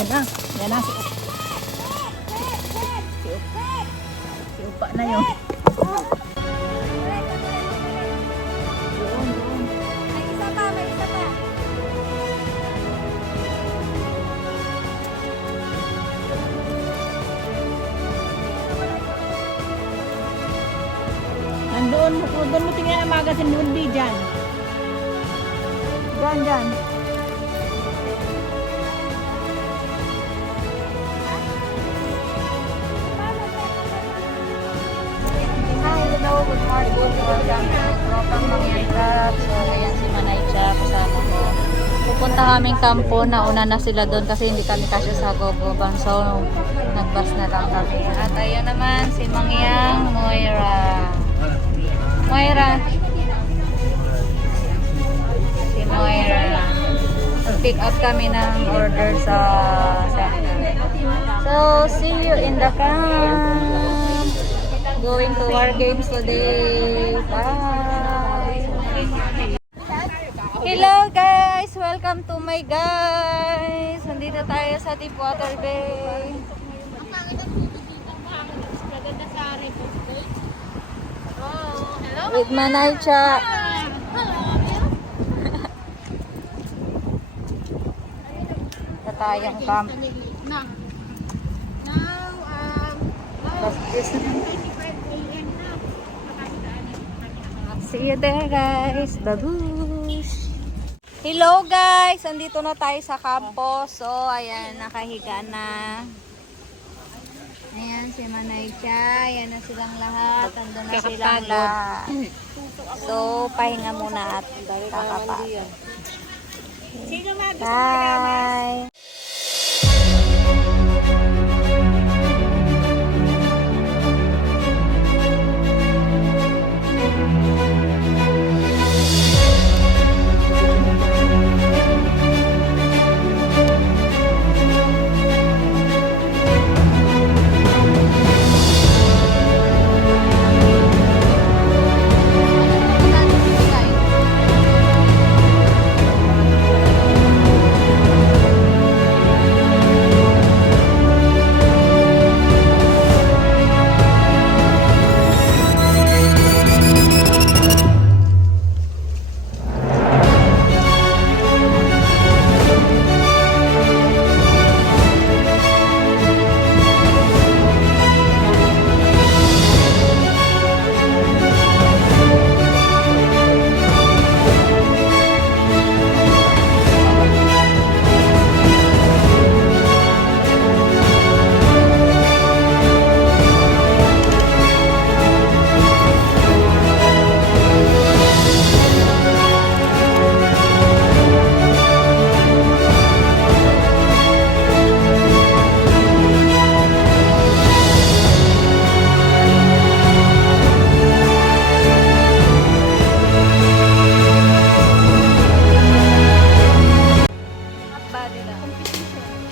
Yan na. Yan na. Si Upa na yun. May isa pa, may isa pa. Doon mo tingnan ang magazine will be dyan. Dyan. Hi, hello, good morning. Welcome to Tropang Mangyayat. So, ayan si Manay Cha, kasama ko. Pupunta kaming kampo, nauna na sila doon kasi hindi kami kasya sa Gogoban. So, nagbas na lang kami. At ayan naman si Mangyang Moira. Moira. Si Moira. Pick up kami ng order sa center. So, see you in the camp. Going to War Games today. Bye. Hello guys! Welcome to my guys! Nandito tayo sa Deepwater Bay. With Manay Cha. Ito tayong camp. See you there guys. Babush! Hello guys! Andito na tayo sa kampo. So, ayan, nakahiga na. Ayan, si Manay Cha. Ayan na silang lahat. Andun na silang lahat. So, pahinga muna at kakapagod. Bye!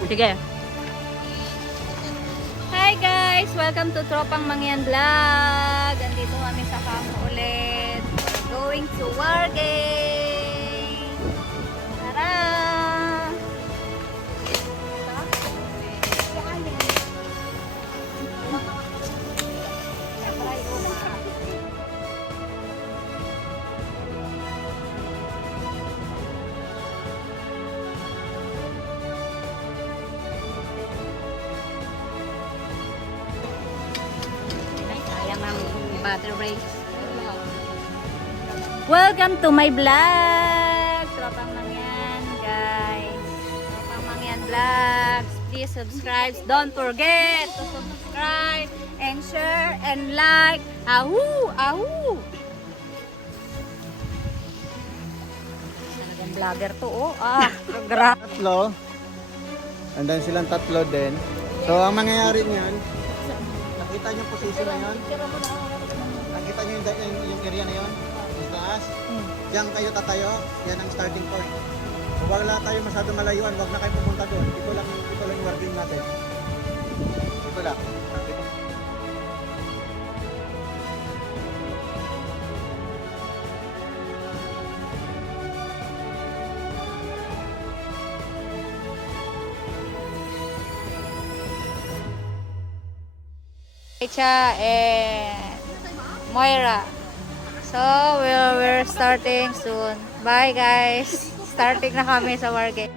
Sige. Hi guys! Welcome to Tropang Mangyan Vlog. Andito kami sa kampo ulit. We're going to War Game. Tara! Battle race. Welcome to my vlog! Tropang Mangyan, guys. Tropang Mangyan Vlogs. Please subscribe. Don't forget to subscribe and share and like. Ahoo! Ahoo! Talagang vlogger to, oh. Tatlo. Andan silang tatlo din. So, ang mangyayari niyan, nakita niyo yung position na yun? Nakita niyo yung area na yun? Yung taas? Diyan kayo tatayo, yan ang starting point. So, wala tayo masyado malayuan, wag na kayo pumunta doon. Ito lang yung wording natin. Ito lang. Manaicha, and Moira. So, we're starting soon. Bye guys! Starting na kami sa war game.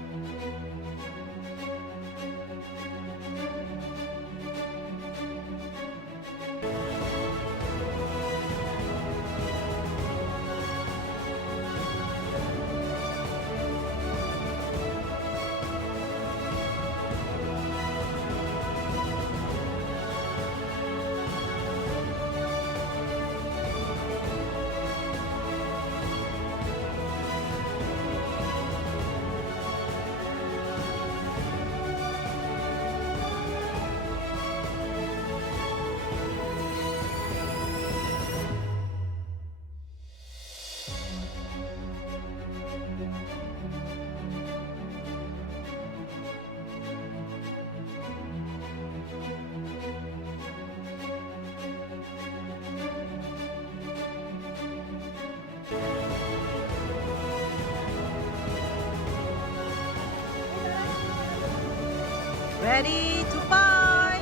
Ready to fight!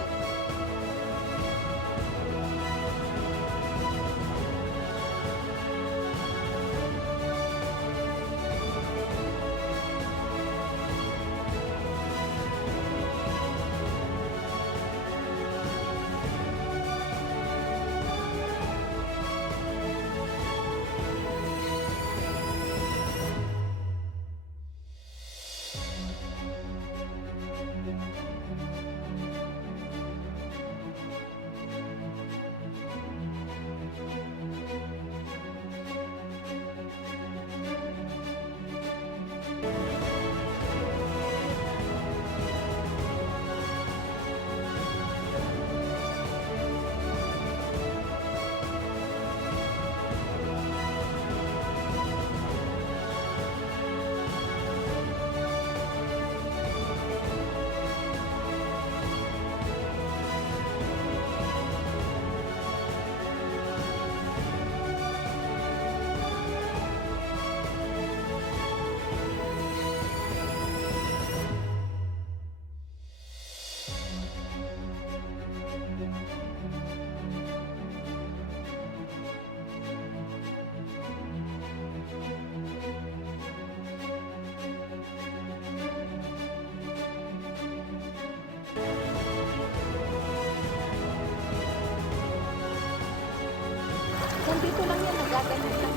Nandito lang yan, nagaganyan lang.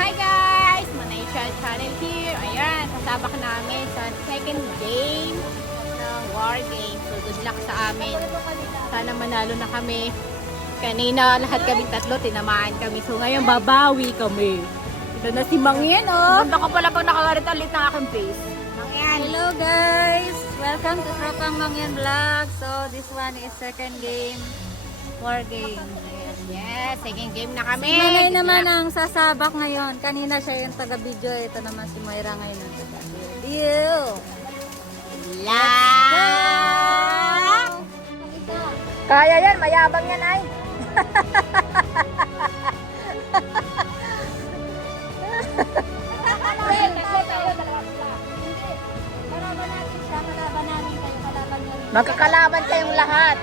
Hi guys! Manaicha channel here. Ayan, sasabak namin sa second game ng war game. So good luck sa amin. Sana manalo na kami. Kanina lahat kaming tatlo, tinamaan kami. So ngayon babawi kami. Ito na si Mangyan, oh. Ganda ka pala pag nakagarit ulit ng aking face. Mangyan! Hello guys! Welcome to Tropang Mangyan Vlog. So, this one is second game. War game. Ayan. Yes, second game na kami. Si Manay naman ang sasabak ngayon. Kanina siya yung taga-video. Ito naman si Moira ngayon ang taga-video. La! Kaya yan, mayabang yan ay. Kalaban natin siya, kalaban namin kayo, kalaban niyo rin. Magkakalaban kayong lahat.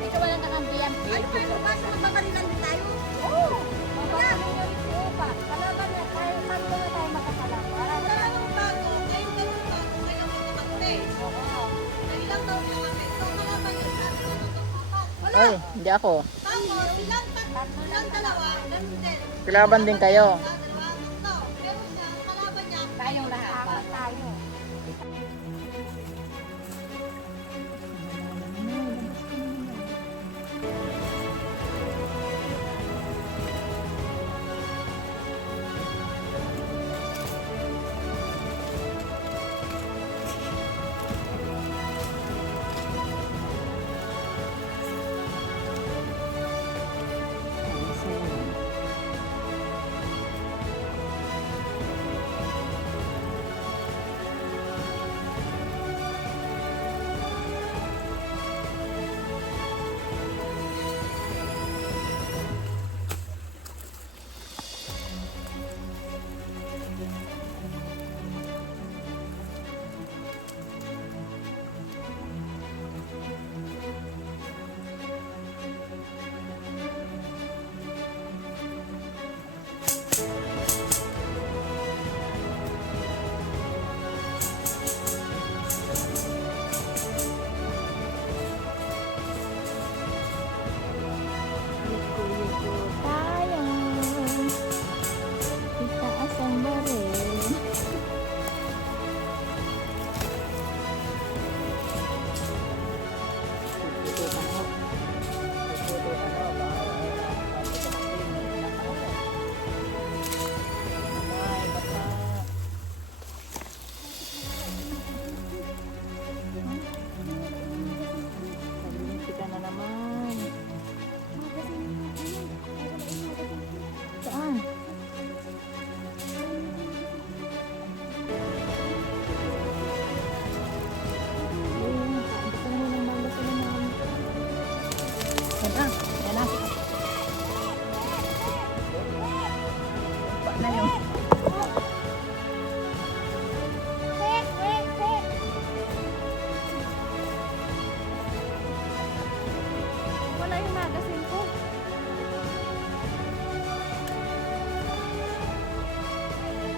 Ikaw walang kakampiyan. Ay, magbabarilan din tayo. Oo. Magbabarilan niyo rin si Opa. Kalaban na, tayo na tayo makakalaban. Wala nang bago. Ngayon ganun bago. Ngayon magkakapit. Oo. Ilang taon na kami. So, kalaban niyo sa atin. Ay, hindi ako. Tapos, ilang dalawa, ganun din. Kalaban din kayo.